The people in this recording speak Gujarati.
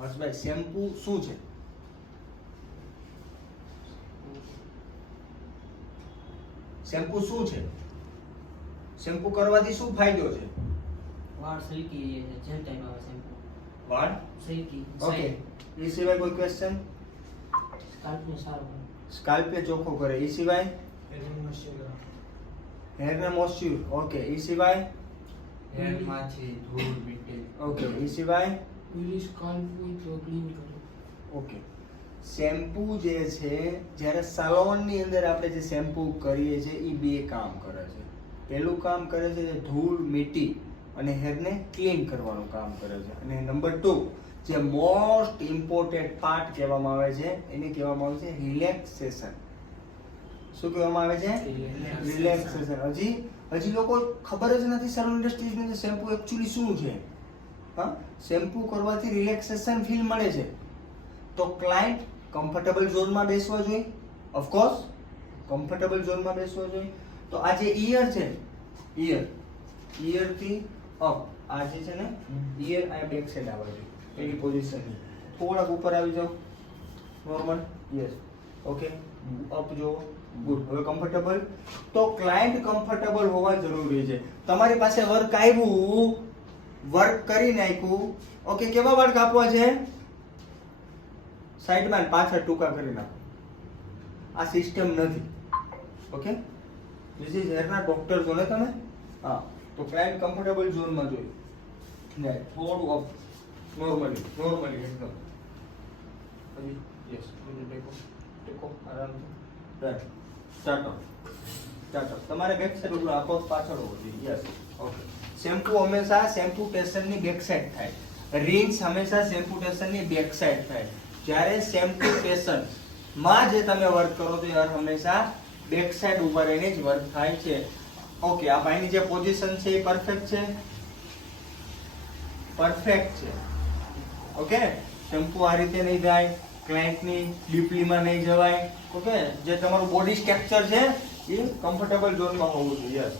હર્ષભાઈ શેમ્પુ શું છે? શેમ્પુ શું છે? શેમ્પુ કરવાથી શું ફાયદો છે? વાળ સિલ્કી રહે છે જે ટાઈમ આવે શેમ્પુ વાળ સિલ્કી ઓકે. એ સિવાય કોઈ ક્વેશ્ચન? સ્કાલ્પને સારો કરે સ્કાલ્પને ચોખ્ખો કરે. એ સિવાય હેરને મોઇશ્ચર. ઓકે. એ સિવાય હેરમાંથી ધૂળ મીટે. ઓકે. એ સિવાય ઓઇલી સ્કાલ્પ હોય તો ક્લીન કરે. ઓકે. શેમ્પુ જે છે જ્યારે સલોનની અંદર આપણે જે શેમ્પુ કરીએ છીએ એ બે કામ કરે છે. પહેલું કામ કરે છે ધૂળ મીટી અને હેરને ક્લીન કરવાનું કામ કરે છે. અને નંબર 2 જે મોસ્ટ ઇમ્પોર્ટન્ટ પાર્ટ કહેવામાં આવે છે એને કહેવામાં આવે છે રિલેક્સેશન. શું કહેવામાં આવે છે? રિલેક્સેશન. હજી લોકો ખબર જ નથી સલૂન ઇન્ડસ્ટ્રીઝને શેમ્પુ એક્ચ્યુઅલી શું છે. હા, શેમ્પુ કરવાથી રિલેક્સેશન ફીલ મળે છે. તો ક્લાયન્ટ કમ્ફર્ટેબલ ઝોનમાં બેસવા જોઈએ. ઓફકોર્સ કમ્ફર્ટેબલ ઝોનમાં બેસવા જોઈએ. તો આ જે ઈયર છે, ઈયરથી અપ આ જે છે ને ઈયર આ બેક સાઈડ આવવા જોઈએ એની પોઝિશન. થોડાક ઉપર આવી જાઓ. નોર્મલ. યસ. ઓકે. અપ જો. ગુડ. હવે કમ્ફર્ટેબલ. તો ક્લાયન્ટ કમ્ફર્ટેબલ હોવા જરૂરી છે. તમારી પાસે વર્ક આવ્યું, વર્ક કરી નાખ્યું. ઓકે. કેવા વાળ કાપવા છે? સાઈડમાં પાછળ ટૂંકા કરી નાખો. આ સિસ્ટમ નથી. ઓકે. ધીસ ઇઝ હેરના ડોક્ટર છો ને તમે? હા. તો ક્લાયન્ટ કમ્ફર્ટેબલ ઝોનમાં જોઈએ. ને થોડું અપ. નોર્મલી એકદમ. પછી યસ. ટેકો આરામથી. રાઈટ. સ્ટાર્ટ. તમારે બેક સાઈડ ઉપર આપો પાછળ હોવો જોઈએ. યસ. ઓકે. શેમ્પુ હંમેશા શેમ્પુ સ્ટેશનની બેક સાઈડ થાય. રિન્સ હંમેશા શેમ્પુ સ્ટેશનની બેક સાઈડ થાય. જ્યારે શેમ્પુ સ્ટેશન માં જે તમે વર્ક કરો છો યાર હંમેશા બેક સાઈડ ઉપર રહીને જ વર્ક થાય છે. ઓકે. આ ભાઈની જે પોઝિશન છે એ પરફેક્ટ છે. ઓકે. શેમ્પુ આ રીતે નહીં થાય. ક્લાયન્ટની ડીપલીમાં નહીં જવાય. ઓકે. જે તમારું બોડી સ્ટ્રક્ચર છે એ કમ્ફર્ટેબલ ઝોનમાં હોવું જોઈએ. યસ.